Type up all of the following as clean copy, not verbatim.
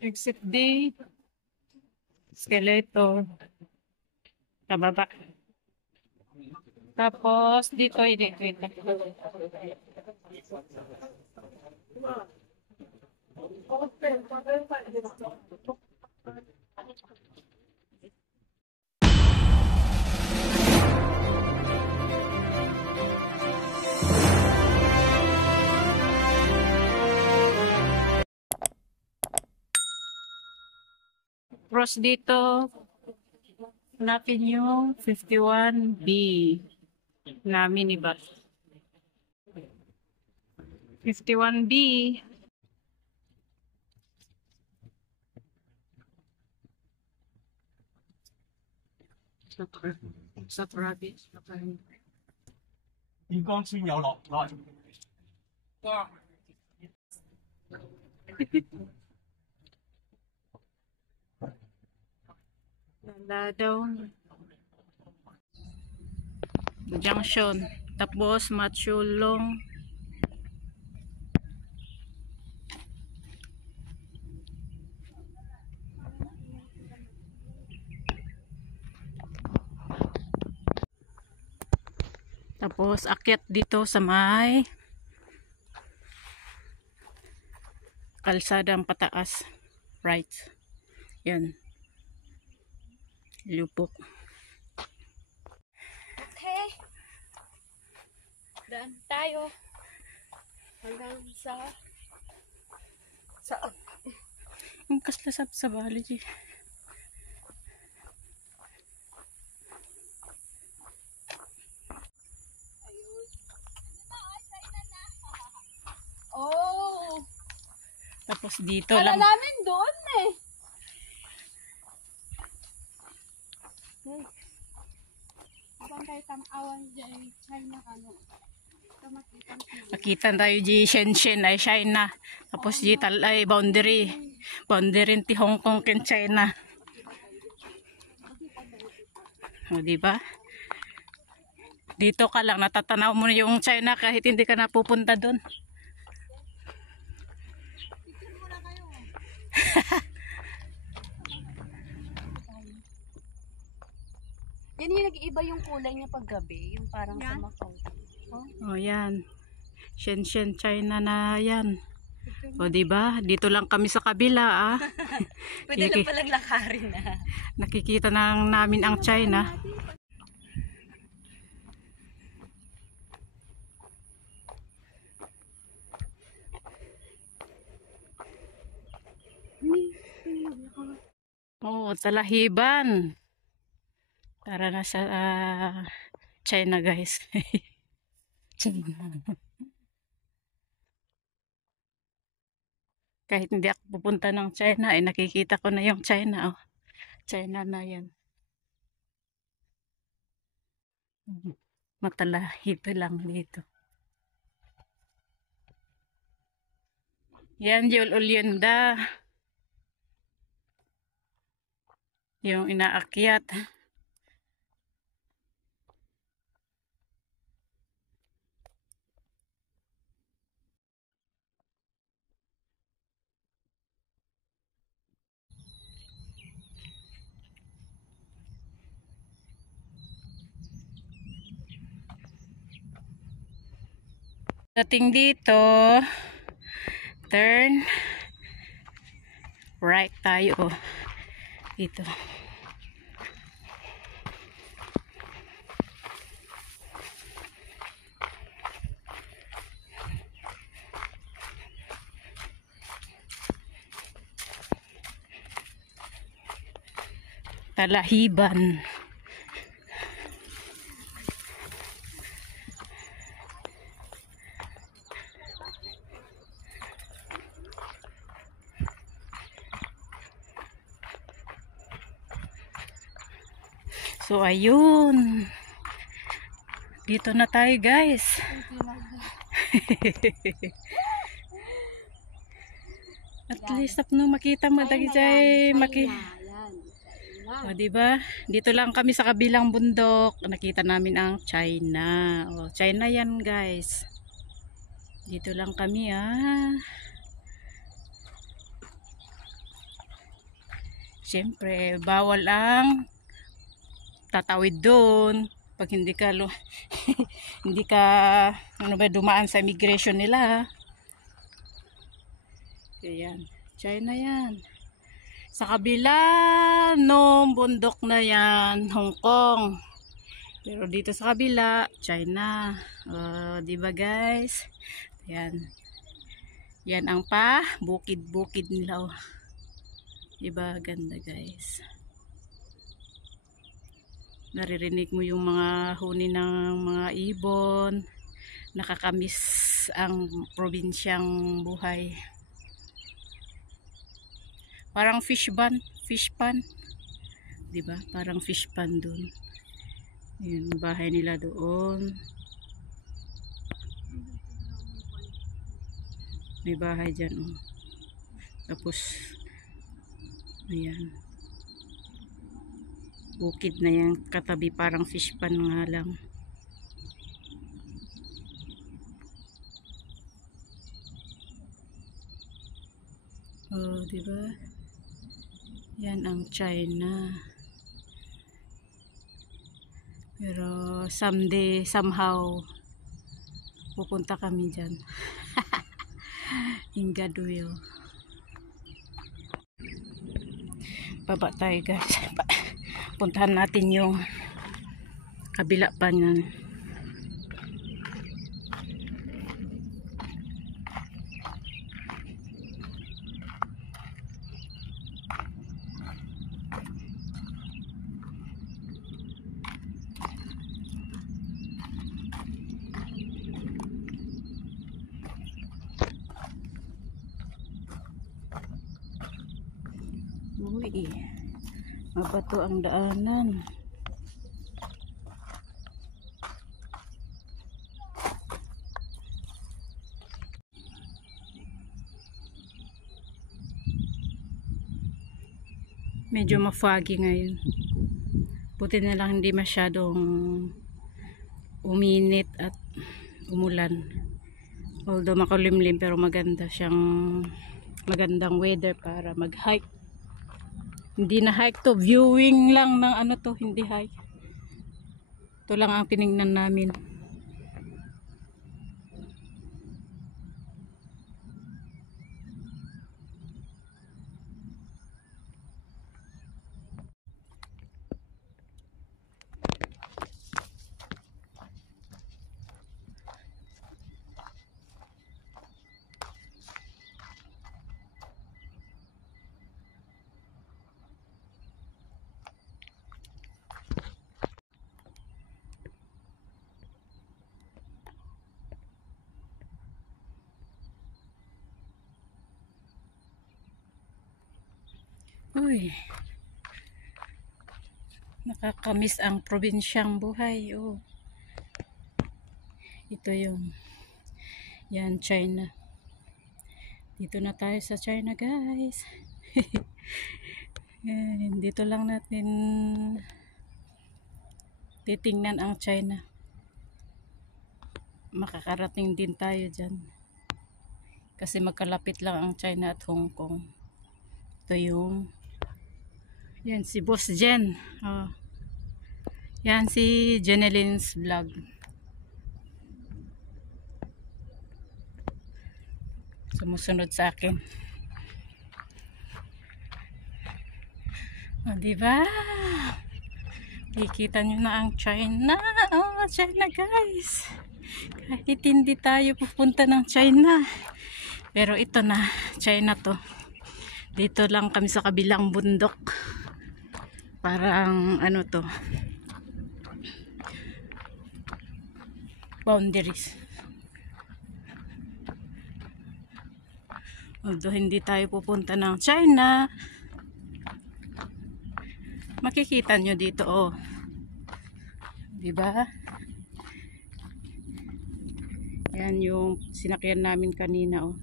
Exit D, skeleton, kababa. Tapos, dito, dito. Cross dito, hanapin yung 51B na minibus. 51B. Sa province. 電光村有落來。哇！ Wala daw. Junction. Tapos Matulong. Tapos akyat dito sa may kalsadang pataas. Right. Yan. Lupok. Okay. Daan tayo. Hanggang sa Ang kaslasap sa biology. Oh! Tapos dito Kala lang. namin doon eh. Abang tayo tang-awan dyan China kano. Nakita tayo di Shenzhen ay China. Tapos di ay boundary. Boundary ti Hong Kong ken China. O diba? Dito ka lang natatanaw mo na yung China kahit hindi ka napupunta doon. Yan yung nag-iiba yung kulay niya pag gabi. Yung parang sa Macau. Oh, yan. Shenzhen, China na yan. O, diba? Dito lang kami sa kabila, ah. Pwede lang palang lakarin na. Nakikita na namin ang China. Oh, Talahiban. Tara na sa China, guys. China. Kahit hindi ako pupunta ng China, eh nakikita ko na yung China. Oh. China na yan. Matalahito lang dito. Yan, Jol Ulyenda. Yung inaakyat. Dating dito, turn right tayo. Dito. Talahiban. So ayun. Dito na tayo, guys. At least no makita mo dagi jay O, diba? Dito lang kami sa kabilang bundok. Nakita namin ang China. O, China yan, guys. Dito lang kami, ah. Siyempre, bawal ang tatawid doon pag hindi ka hindi ka dumaan sa immigration nila. Ayan, China yan. Sa kabila nung bundok na yan, Hong Kong. Pero dito sa kabila, China. Di ba guys? Ayan. Yan ang bukid-bukid nila. Di ba ganda guys? Naririnig mo yung mga huni ng mga ibon. Nakakamiss ang probinsyang buhay. Parang fish pan. 'Di ba? Parang fish pan doon. 'Yun bahay nila doon. May bahay diyan, oh. Tapos ayan. Bukid na yan katabi, parang fish pan nga lang. Oh, 'di ba? Yan ang China. Pero someday, somehow, pupunta kami dyan. In God will. Baba tayo guys. Puntahan natin yung kabila pa niyan. Uy, mabato ang daanan. Medyo ma-foggy ngayon. Buti na lang hindi masyadong uminit at umulan. Although makulimlim, pero magandang weather para mag-hike. Hindi na hike to, viewing lang ng ano to, hindi hike. Ito lang ang tinignan namin. Uy, nakakamiss ang probinsyang buhay. Oh. Ito yung yan, China. Dito na tayo sa China guys. Yan, dito lang natin titingnan ang China. Makakarating din tayo dyan. Kasi magkalapit lang ang China at Hong Kong. Ito yung yan si Boss Jen. Oh. Yan si Jeneline's vlog. Sumusunod sa akin. O, diba? Kikita nyo na ang China. Oh, China guys. Kahit hindi tayo pupunta ng China. Pero ito na, China to. Dito lang kami sa kabilang bundok. Parang ano to, boundaries. Although hindi tayo pupunta ng China, makikita nyo dito, oh. Diba? Yan yung sinakyan namin kanina, oh.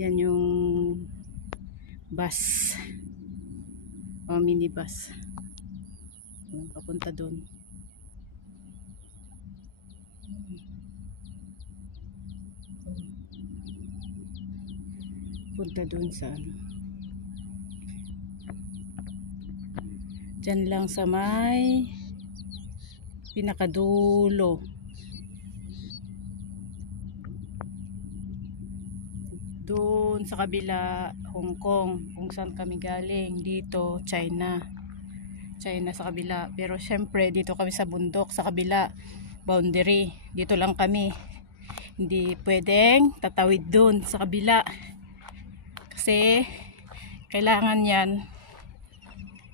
Yan yung bus. O, minibus. Papunta doon. Punta doon sa ano. Diyan lang sa may pinakadulo. Doon sa kabila, Hong Kong, kung saan kami galing. Dito, China. China sa kabila. Pero syempre, dito kami sa bundok, sa kabila, boundary. Dito lang kami. Hindi pwedeng tatawid doon sa kabila. Kasi, kailangan yan.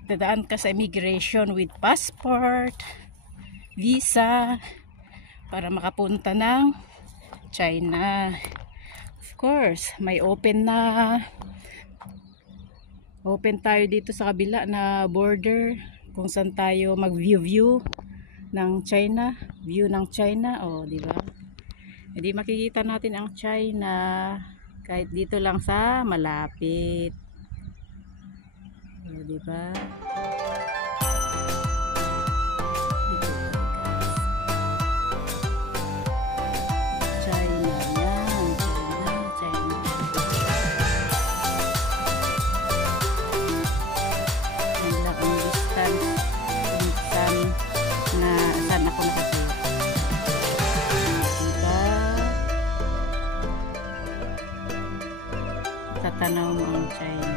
Dadaan ka sa immigration with passport, visa, para makapunta ng China. Of course, may open tayo dito sa kabila na border kung saan tayo mag-view ng China, di ba? Hindi makikita natin ang China kahit dito lang sa malapit. O, di ba? Tatanaw mo ang China.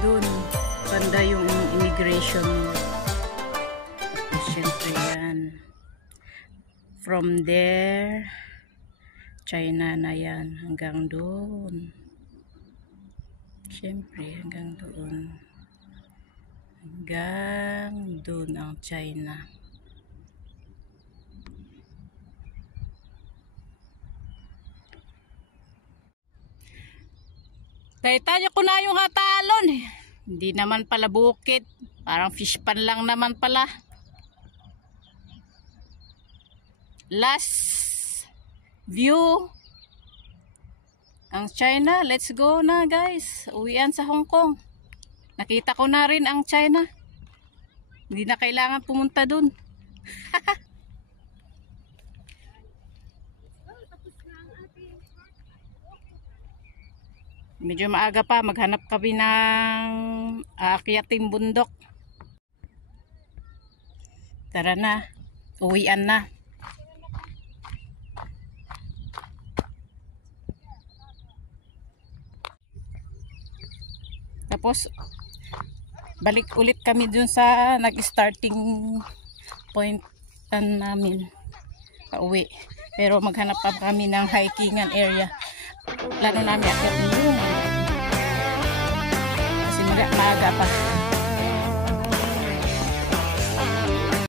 Doon, banda yung immigration. Siyempre yan. From there, China na yan. Hanggang doon. Siyempre, hanggang doon. Hanggang doon ang China. Tayo ko na yung hatalon. Hindi naman pala bukit. Parang fish pan lang naman pala. Last view ang China. Let's go na guys. Uwian sa Hong Kong. Nakita ko na rin ang China. Hindi na kailangan pumunta dun. Medyo maaga pa, maghanap kami ng aakyating bundok. Tara na, uwian na. Tapos, balik ulit kami dun sa nag-starting point namin. Pauwi. Pero maghanap pa kami ng hikingan area. Plano namin akyat yun. Kasi maaga pa.